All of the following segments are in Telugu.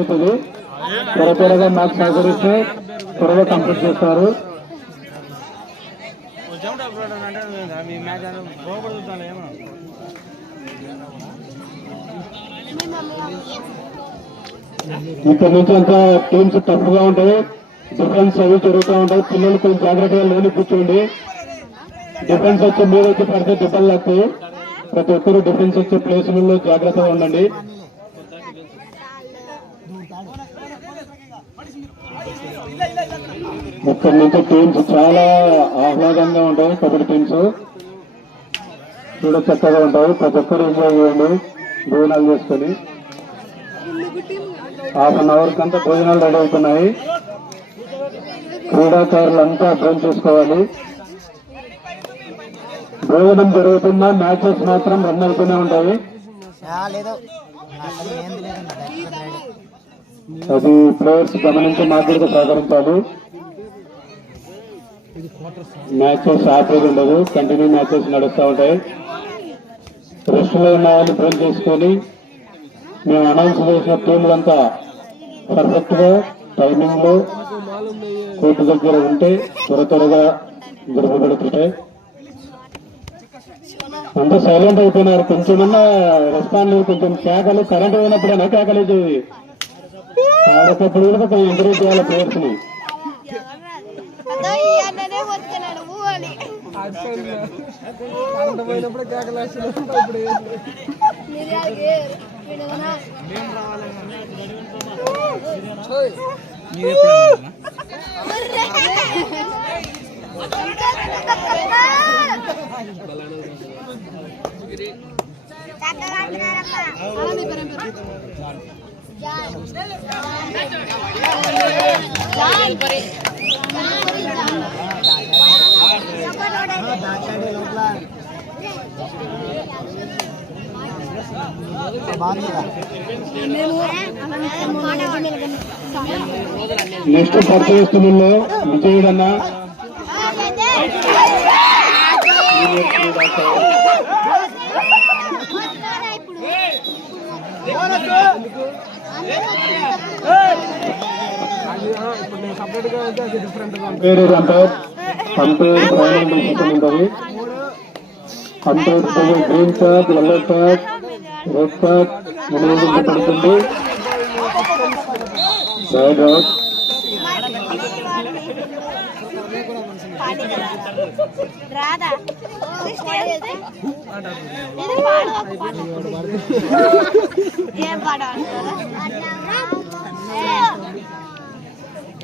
అవుతుంది త్వర త్వరగా మాకు సహకరిస్తే త్వరగా కంప్లీట్ చేస్తారు. ఇక్కడ నుంచి అంతా టీమ్స్ టఫ్గా ఉంటాయి. డిఫెన్స్ అవి జరుగుతూ ఉంటాయి. పిల్లలు కొంచెం జాగ్రత్తగా లేని కూర్చోండి. డిఫెన్స్ వచ్చే మీద వచ్చి పడితే దెబ్బలు లాస్తాయి ప్రతి ఒక్కరు డిఫెన్స్ వచ్చే ప్లేస్లో జాగ్రత్తగా ఉండండి. ఇక్కడ నుంచి టీమ్స్ చాలా ఆహ్లాదంగా ఉంటాయి కబడ్డీ టీమ్స్ చూడ చక్కగా ఉంటాయి ప్రతి ఒక్కరు ఎంజాయ్ చేయండి భోజనాలు చేసుకొని. హాఫ్ అన్ అవర్ కంతా భోజనాలు రెడీ అవుతున్నాయి. క్రీడాకారులు అంతా అర్థం చేసుకోవాలి. భోజనం జరుగుతున్నా మ్యాచెస్ మాత్రం రన్ అవుతూనే ఉంటాయి. అది ప్లేయర్స్ గమనించి మాకు సహకరించాలి. మ్యాచెస్ ఆపేది ఉండదు. కంటిన్యూ మ్యాచెస్ నడుస్తూ ఉంటాయి. రెస్ట్లో ఉన్న వాళ్ళు బ్రేక్ చేసుకొని మేము అనౌన్స్ చేసిన టీంలంతా పర్ఫెక్ట్గా టైమింగ్లో కోర్టు దగ్గర ఉంటే త్వర త్వరగా జరగబడుతుంటాయి అంత సైలెంట్ అయిపోయినారు. కొంచెమన్నా రెస్పాండ్ కొంచెం కేకలు కరెంట్ పోయినప్పుడైనా కేకలు ఇచ్చేది ఆడేటప్పుడు కూడా కొంచెం ఎంకరేజ్ చేయాలి ప్లేయర్స్ అదో ఈ అన్ననే వస్తున్నాడు నెక్స్ట్ పరిచయస్తులలో విజయుడన్న. సీనియర్ క్రీడాకారుడు ఇప్పుడు నేను సపరేట్గా అయితే అది డిఫరెంట్గా పేరు అంపైర్ అంపైర్ ఫైనల్ డిసిషన్ ఉంటుంది umpire green card yellow card red card వినియోగించ పడుతుంది. సైడ్ అవుట్ ఏం పాట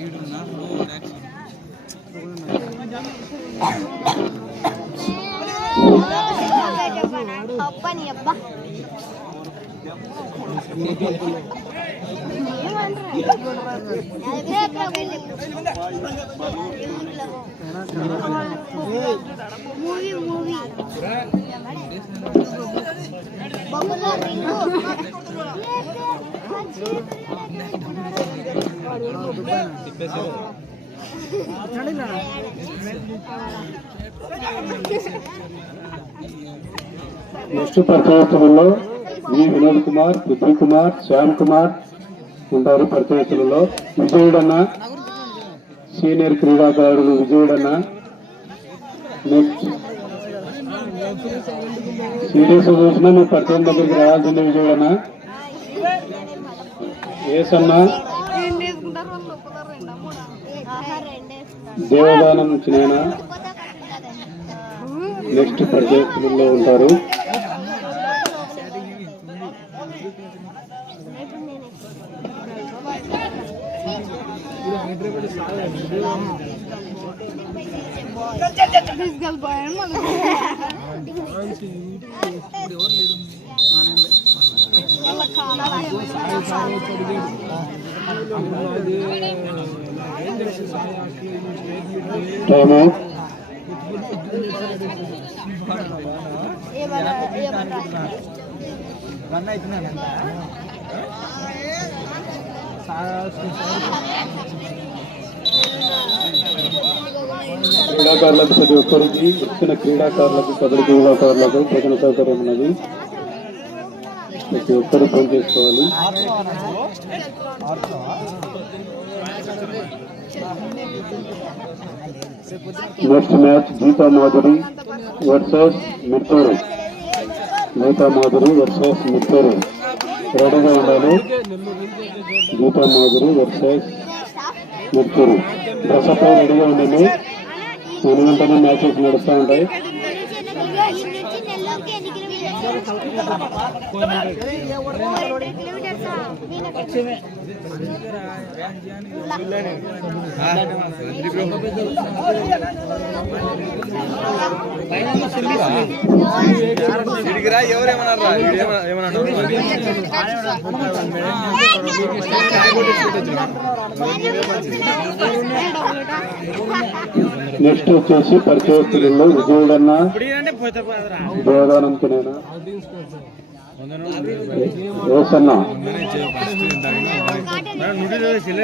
வீடுன்னா லோ டேக்ஸ் மூவி மூவி பொம்மை నెక్స్ట్ పరిచయస్తులలో వి వినోద్ కుమార్ పృథ్వీ కుమార్ శ్యామ్ కుమార్ ఉంటారు పరిచయస్తులలో విజయుడన్న సీనియర్ క్రీడాకారుడు విజయుడన్న. నెక్స్ట్. సీరియస్ చూసినా నువ్వు పరిచయం దగ్గరికి రావాల్సిందే విజయుడన్న. ఏసన్న? దేవదానం చిన్న నెక్స్ట్ పరిచయస్తులలో ఉంటారు. టైమ్ రన్ అవుతున్నాను క్రీడాకారులకు ప్రతి ఒక్కరికి వచ్చిన క్రీడాకారులకు కబడ్డీ క్రీడాకారులకు భోజన సౌకర్యం ఉన్నది. ప్రతి ఒక్కరు ఫోన్ చేసుకోవాలి. Next match Geetha Madhuri versus Mitturu. Geetha Madhuri versus Mitturu. రెడీగా ఉండాలి. Geetha Madhuri versus Mitturu. Dress up రెడీగా ఉండండి. మన వెంటనే మ్యాచెస్ నడుస్తూ ఉంటాయి. ¿Qué వీడికిరా ఎవరేమన్నారా వీడు ఏమన్నా- ఏమన్నాడు నెక్స్ట్ వచ్చేసి పరిచయస్తులలో విజయుడన్న ఇప్పుడు అంటే రోసన్న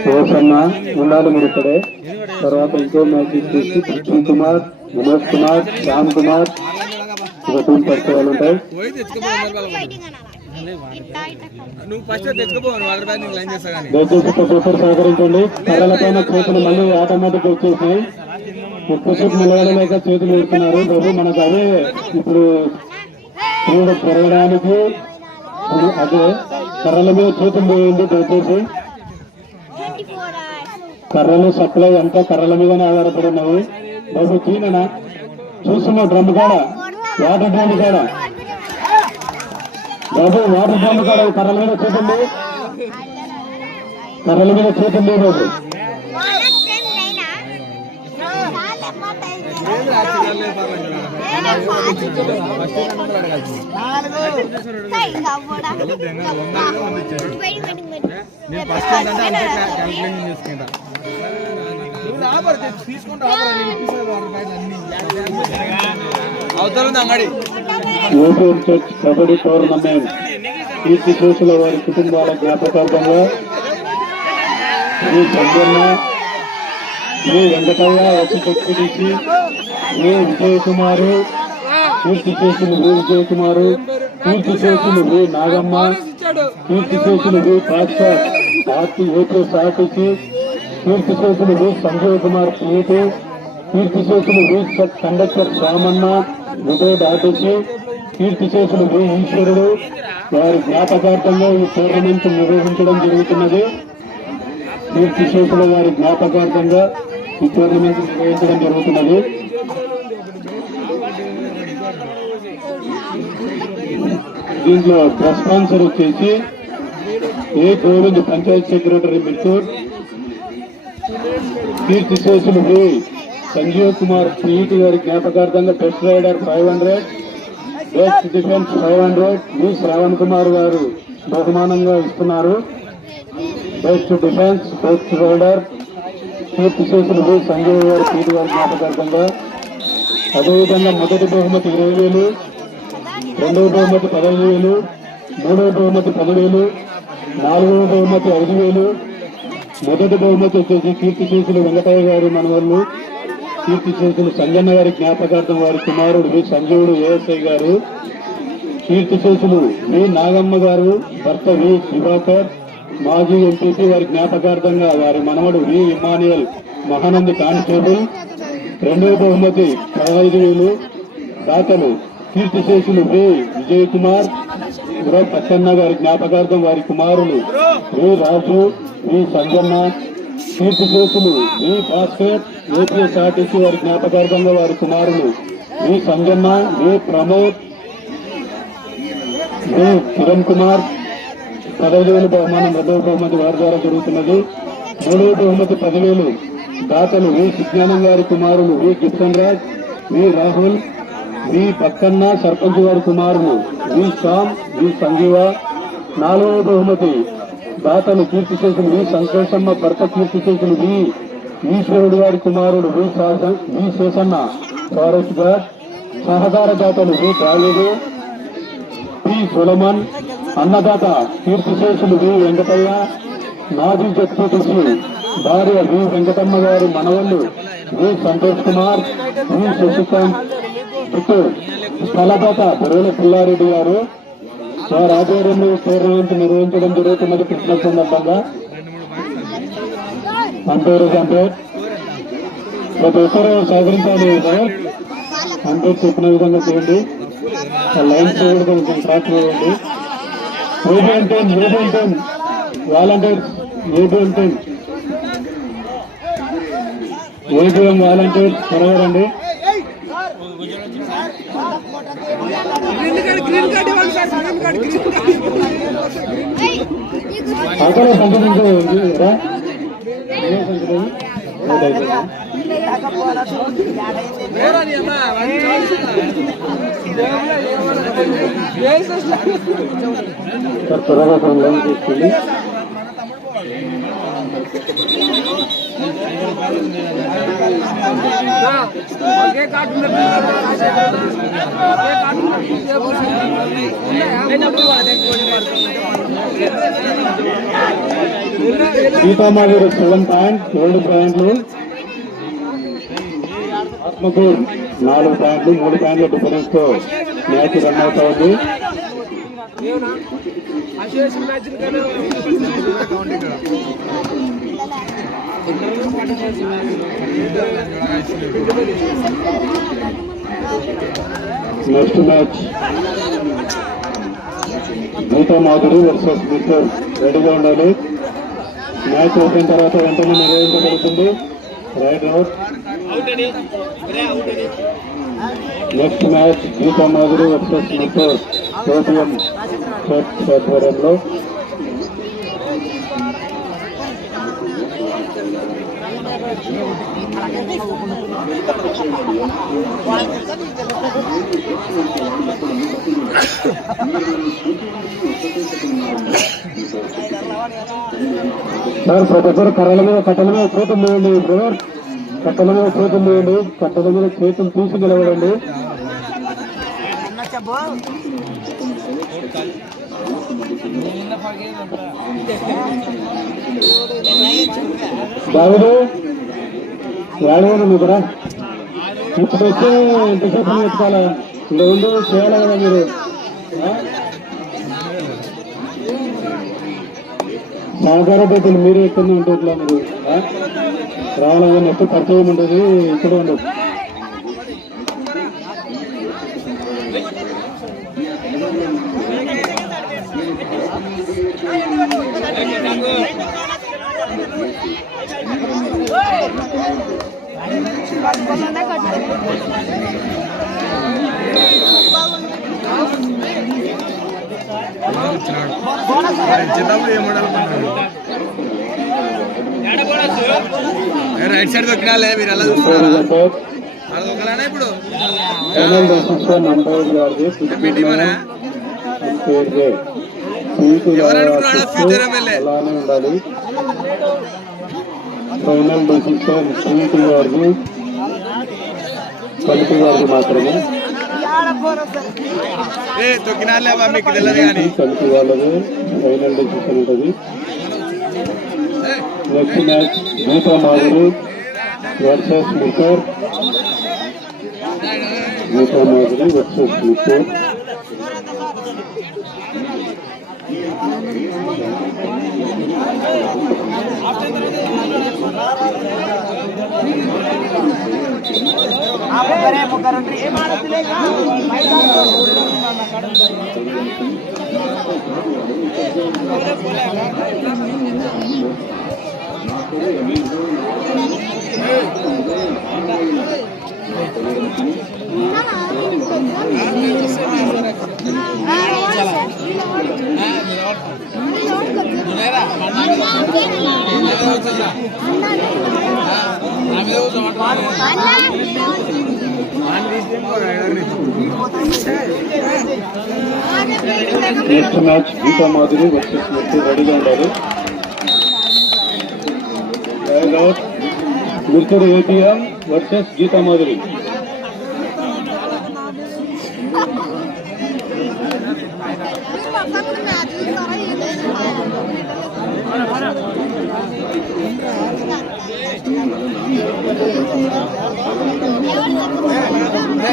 రోసన్న ఉండాలి మీరు ఇక్కడే. తర్వాత ఇంకో మ్యాచ్ వచ్చేసి కృష్ణ కుమార్ మనోజ్ కుమార్ శ్యామ్ కుమార్ ఒక టీం ఉంటాయి. దయచేసి సహకరించండి. కర్రల పైన చేతులు మళ్ళీ ఆటోమేటిక్ వచ్చేసి ఎక్కువసేపు నిలవడలేక చేతులు వేస్తున్నారు. బాబు మనకు అదే ఇప్పుడు క్రీడ పెరగడానికి అదే కర్రల మీద చేతులు వేయండి దయచేసి. కర్రలు సప్లై అంతా కర్రల మీదనే ఆధారపడి ఉన్నవి. బాబు చీననా చూస్తున్నావు డ్రమ్ కాడ వాటర్ డ్రమ్ కాడ. బాబు వాటర్ డ్రమ్ కాడ కర్రల మీద చేతులు కర్రల మీద చేతులు బాబు నేను ఫస్ట్ చర్చ్ కబడ్డీ టోర్నమెంట్ కీర్తి వారి కుటుంబాల జ్ఞాపకార్థంగా శ్రీ సంజన్న శ్రీ వెంకటయ్య వచ్చి తీసి శ్రీ విజయ్ కుమారు కీర్తి చేసిన వి విజయ్ కీర్తి శేషులు నాగమ్మ కీర్తి చేసిన వి పాక్ష ఆర్టీ ఏపీఎస్ సాటికి కీర్తి చేసిన వి సంజయ్ కుమార్ ప్రీతి కీర్తి చేసిన V conductor Ramanna Uday RTC కీర్తి చేసిన వి ఈశ్వరుడు వారి జ్ఞాపకార్థంగా ఈ టోర్నమెంట్ నిర్వహించడం జరుగుతున్నది. కీర్తి చేసిన వారి జ్ఞాపకార్థంగా ఈ టోర్నమెంట్ నిర్వహించడం జరుగుతున్నది. దీంట్లో ప్రెస్ స్పాన్సర్ వచ్చేసి A Govind panchayat secretary Mittur Keerthi Seshulu V Sanjeev Kumar Preethi గారి జ్ఞాపకార్థంగా best raider five hundred best defence five hundred V Sravan Kumar గారు బహుమానంగా ఇస్తున్నారు. Best defence best raider Keerthi Seshulu V Sanjay గారు ప్రీతి గారి జ్ఞాపకార్థంగా అదేవిధంగా మొదటి బహుమతి ఇరవై వేలు రెండవ బహుమతి పదహైదు వేలు మూడవ బహుమతి పదివేలు నాలుగవ బహుమతి ఐదు వేలు. మొదటి బహుమతి వచ్చేసి కీర్తి చేసులు వెంకటయ్య గారి మనవళ్ళు కీర్తి చేసులు సంజన్న గారి జ్ఞాపకార్థం వారి కుమారుడు వి సంజీవుడు ఏఎస్ఐ గారు కీర్తి చేసులు వి నాగమ్మ గారు భర్త వి దివాకర్ మాజీ ఎంపీపీ వారి జ్ఞాపకార్థంగా వారి మనవడు వి ఇమానియల్ మహానంది కానిస్టేబుల్ రెండవ బహుమతి పదహైదు వేలు. దాతలు కీర్తి శేషులు వి విజయ్ కుమార్ గుర సత్యన్న గారి జ్ఞాపకార్థం వారి కుమారులు V Raju V Sanjanna Keerthi Seshulu V Bhaskar APSRTC వారి జ్ఞాపకార్థంగా వారి కుమారులు వి సంజన్న వి ప్రమోద్ వి కిరణ్ కుమార్. పదహైదు వేలు బహుమానం రెండవ బహుమతి వారి ద్వారా జరుగుతున్నది. మూడవ బహుమతి పదివేలు. దాతలు వి సుజ్ఞానం గారి కుమారులు వి కిషన్ రాజ్ వి రాహుల్ వి పక్కన్న సర్పంచ్ గారి కుమారులు వి శ్యామ్ వి సంజీవ. నాలుగవ బహుమతి దాతలు కీర్తి చేసిన వి సంతోషమ్మ భర్త కీర్తి చేసిన వి ఈశ్వరుడు గారి కుమారుడు V V Seshanna forest guard. సహకార దాతలు వి కాళీడు పి సులమన్. అన్నదాత కీర్తిశేషులు వి వెంకటయ్య. మాజీ జడ్పీటీసీ భార్య వి వెంకటమ్మ గారి మనవళ్ళు వి సంతోష్ కుమార్ వి శశికాంత్. పుత్తూరు స్థలదాత బుర్రెల పుల్లారెడ్డి గారు వారి ఆధ్వర్యంలో టోర్నమెంట్ నిర్వహించడం జరుగుతున్నది క్రిస్మస్ సందర్భంగా. అంపేరు అంపేర్ ప్రతి ఒక్కరూ సహకరించాలి సార్. అంపేర్ చెప్పిన విధంగా చేయండి. లైన్ చేయడం కొంచెం ట్రాక్ చేయండి. ABN ten ABN ten volunteers ABN ten ABM volunteer త్వరగా రండి అక్కడ సంప్రదించండి రా ఏ సార్ త్వరగా లైన్ తీసుకోండి సీతామాధురు సెవెన్ పాయింట్ ఏడు పాయింట్లు ఆత్మకూర్ నాలుగు పాయింట్లు మూడు పాయింట్ల డిఫరెన్స్తో మ్యాచ్ రన్ అవుతా ఉంది association match next match Geetha Madhuri versus mister రెడీగా ఉండాలి. మ్యాచ్ అయిపోయిన తర్వాత వెంటనే నిర్వహించబడుతుంది right out next match Geetha Madhuri versus mister సోపియం set ఆధ్వర్యంలో సార్ ప్రతి ఒక్కరు కర్రల మీద కట్టల మీద కూతం పోయండి బ్రదర్. కట్టల మీద కూతం పోయండి కట్టల మీద చేతులు తీసి నిలబడండి బాగుడు వాడేవాడు మీకు ఇప్పుడు వచ్చే ఎంతసేపు వెతకాలా ఇంకా చేయాలి కదా మీరు? సహకార పద్ధతులు మీరు ఎక్కడ ఉంటే ఇట్లా మీరు రావాలని ఎప్పుడు కర్తవ్యం ఉంటుంది ఇక్కడ ఉండదు. చిన్నప్పుడు ఏమడాలనుకున్నాను రైట్ సైడ్ దొక్కినాలే మీరు అలా చూస్తున్నారా? అలా దొక్కలానే ఇప్పుడు? ఎవరు అనుకున్నాడో future MLA final decision seat గారిది కలిపి గారిది మాత్రమే. ఏ తొక్కినాలే మీకు తెలియదు కానీ. కలిపి వాళ్ళది ఫైనల్ డెసిషన్ ఉంటుంది next match Geetha versus Madhuri versus mitre next match Geetha Madhuri versus mister రెడీగా ఉండాలి మిర్చర్ ఏటీఎం వర్సెస్ గీతా మాధురి బాగా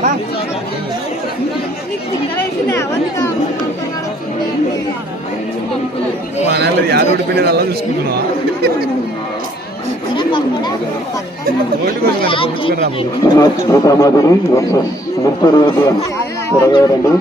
మా నాన్న యాద ఓడిపోయిన అలా చూసుకుంటున్నావా ఓటుకు వర్సెస్ మిస్టర్ విజయం త్వరగా రండి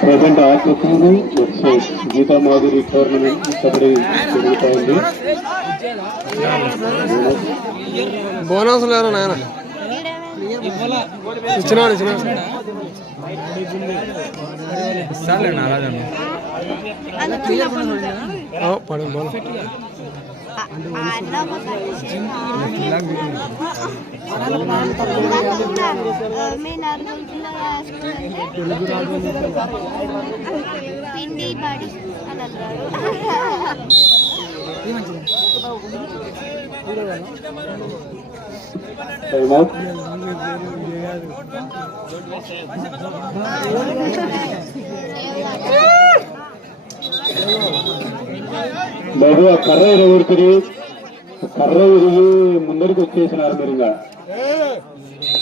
ప్రజెంట్ ఆశిస్తుంది వర్సెస్ గీతామాధురి టోర్నమెంట్ కబడ్డీ జరుగుతోంది. బోనస్ లేరు నాయన. ఇచ్చినాడు ఇచ్చినాడు ఆ, పిండి బడి అని అన్నారు బాబు ఆ కర్ర ఇరగొడుతుంది కర్ర ఇరిగి ముందరికి వచ్చేసినారు మీరు ఇంకా.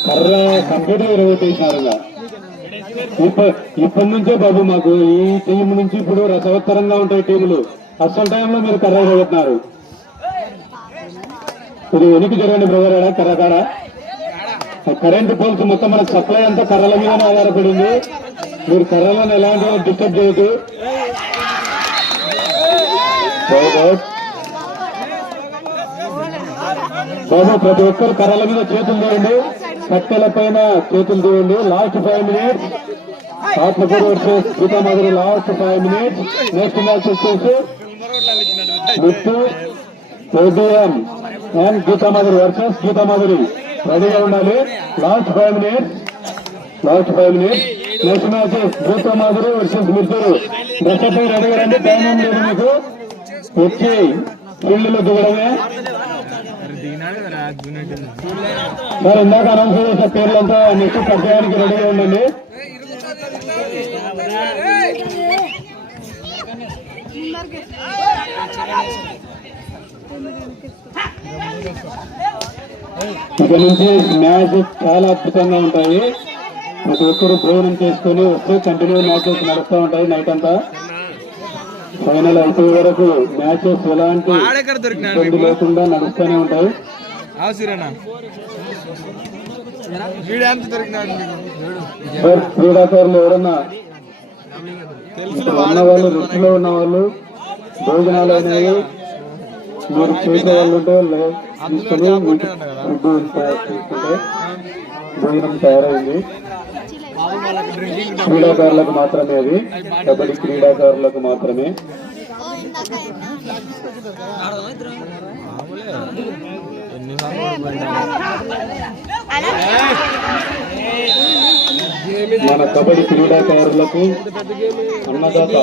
కర్ర కంప్యూటర్ ఇరగొట్టేసినారు ఇంకా. ఇప్పటి నుంచే బాబు మాకు ఈ టీం నుంచి ఇప్పుడు రసవత్తరంగా ఉంటాయి టీములు. అసలు టైంలో మీరు కర్ర ఇరగొట్టినారు ఇది వెనక్కి జరగండి బ్రదర్ ఆడ కర్ర కాడ? ఆ కరెంటు పోల్స్ మొత్తం మన సప్లై అంతా కర్రల మీదనే ఆధారపడింది మీరు కర్రలను ఎలాంటి డిస్టర్బ్ చేయదు బాబు ప్రతి ఒక్కరు కర్రల మీద చేతులు తీయండి. కట్టెల పైన చేతులు తీయండి. Last five minutes Atmakuru versus Geetha Madhuri last five minutes next match వచ్చేసి Muthu ABM and Geethamadhuri versus Geethamadhuri రెడీగా ఉండాలి. Last five minutes last five minutes next match Geethamadhuri versus Mitturu దర్శకులు రెడీగా రండి టైం ఏం లేదు మీకు. వచ్చి ఫీల్డ్లో దిగడమే మరి ఇందాక అనౌన్స్ చేసిన పేర్లంతా నెక్స్ట్ పరిచయానికి రెడీగా ఉండండి. ఇక నుంచి మ్యాచ్ చాలా అద్భుతంగా ఉంటాయి. ప్రతి ఒక్కరు భోజనం చేసుకొని వస్తే కంటిన్యూ మ్యాచెస్ నడుస్తూ ఉంటాయి నైట్ అంతా. ఫైనల్ అయిపోయే వరకు మ్యాచెస్ ఎలాంటి ఇబ్బంది లేకుండా నడుస్తూనే ఉంటాయి క్రీడాకారులు ఎవరన్నా? ఉన్న వాళ్ళు వృత్తిలో ఉన్న వాళ్ళు భోజనాలు అనేవి మీరు చేసే వాళ్ళు ఉంటే తీసుకొని భోజనం తయారైంది. క్రీడాకారులకు మాత్రమే అది. కబడ్డీ క్రీడాకారులకు మాత్రమే. మన కబడ్డీ క్రీడాకారులకు అన్నదాత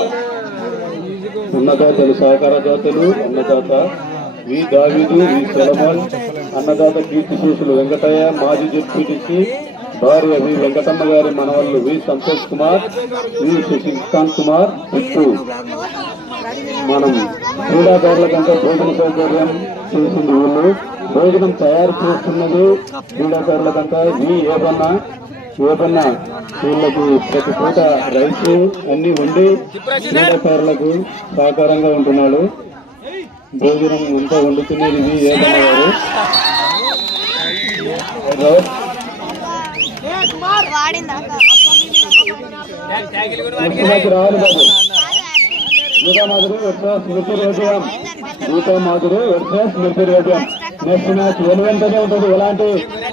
అన్నదాతలు సహకార దాతలు అన్నదాత వి దావీదు వి సలమాన్ అన్నదాత కీర్తి శేషులు వెంకటయ్య మాజీ జడ్పీటీసీ భార్య వి వెంకటమ్మ గారి మనవళ్ళు వి సంతోష్ కుమార్ వి శశికాంత్ కుమార్ ఇప్పుడు మనం క్రీడాకారులకంతా భోజన సౌకర్యం చేసింది వీళ్ళు. భోజనం తయారు చేస్తున్నది క్రీడాకారులకంతా వి ఏమన్నా ఏమన్నా వీళ్ళకి ప్రతి పూట రైస్ అన్ని ఉండి క్రీడాకారులకు సహకారంగా ఉంటున్నాడు. భోజనం అంతా వండుతున్నది వి ఏమన్నా గారు. నెక్స్ట్ మ్యాచ్ వెను వెంటనే ఉంటుంది ఎలాంటి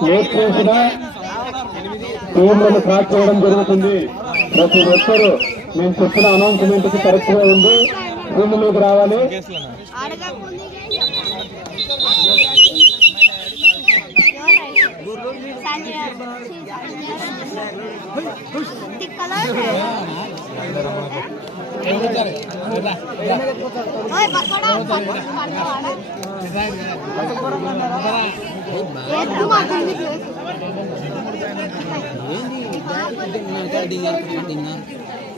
లేట్ చేసినా టీంలను క్రాక్ చేయడం జరుగుతుంది ప్రతి ఒక్కరు మేము చెప్పిన అనౌన్స్మెంట్కి కరెక్ట్గా ఉంది ఫీల్డ్లోకి రావాలి అడగకముందే తిక్కలో ఓయ్ పక్కడా పన్ను పన్ను ఏదో? మాట్లాడి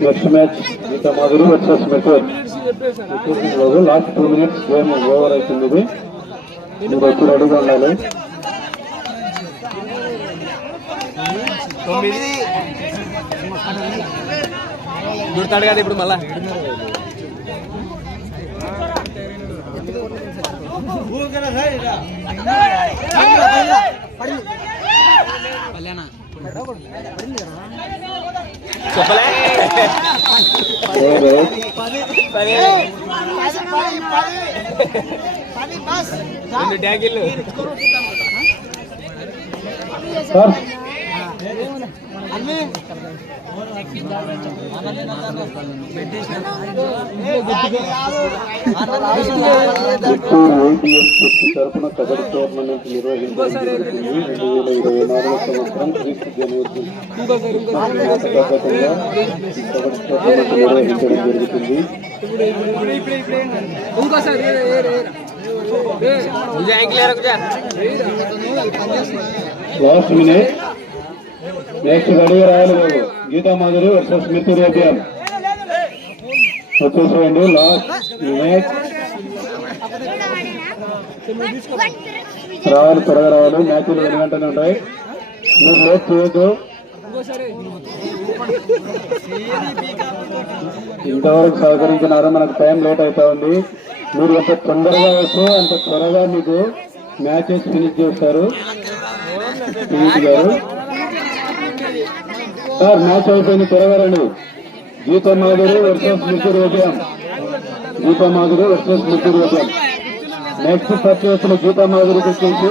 next match Geetha Madhuri versus మెట్రోల్ last two minutes game over అవుతుంది ఇది మీరు ఎప్పుడు అడుగు ఉండాలి తొమ్మిది. దూడతాడు కదా ఇప్పుడు మళ్ళా. చెప్పలే రెండు ట్యాంకిళ్ళు సార్ చిత్తూరు ఏటీఎం చెట్టు తరఫున కబడ్డీ టోర్నమెంట్ నిర్వహించడం జరుగుతుంది రెండు వేల ఇరవై నాలుగో సంవత్సరం క్రీస్తు జనవరి కబడ్డీ టోర్నమెంట్ నిర్వహించడం జరుగుతుంది ఇంకోసారి ట్యాంకిల్ ఎరకుజా లాస్ట్ మినిట్ నెక్స్ట్ అడిగి రాయాలి బాబు గీతా మాధురి వర్సెస్ మిత్తూరు ఏటీఎం వచ్చేసేయండి లాస్ట్ మినిట్ రావాలి త్వరగా రావాలి మ్యాచ్లు రెండు గంటలు ఉంటాయి. మీరు లేట్ చేయొద్దు. ఇంతవరకు సహకరించినారు మనకు టైం లేట్ అవుతా ఉంది. మీరు ఎంత తొందరగా వస్తే అంత త్వరగా మీకు మ్యాచెస్ ఫినిష్ చేస్తారు. గారు. సార్ మ్యాచ్ అయిపోయింది త్వరగా రండి గీతా మాధురి వర్సెస్ ముగ్గురు ఉదయం. గీతా మాధురి వర్సెస్ ముగ్గురు ఉదయం. నెక్స్ట్ పర్చేస్లో గీతా మాధురికి వచ్చేసి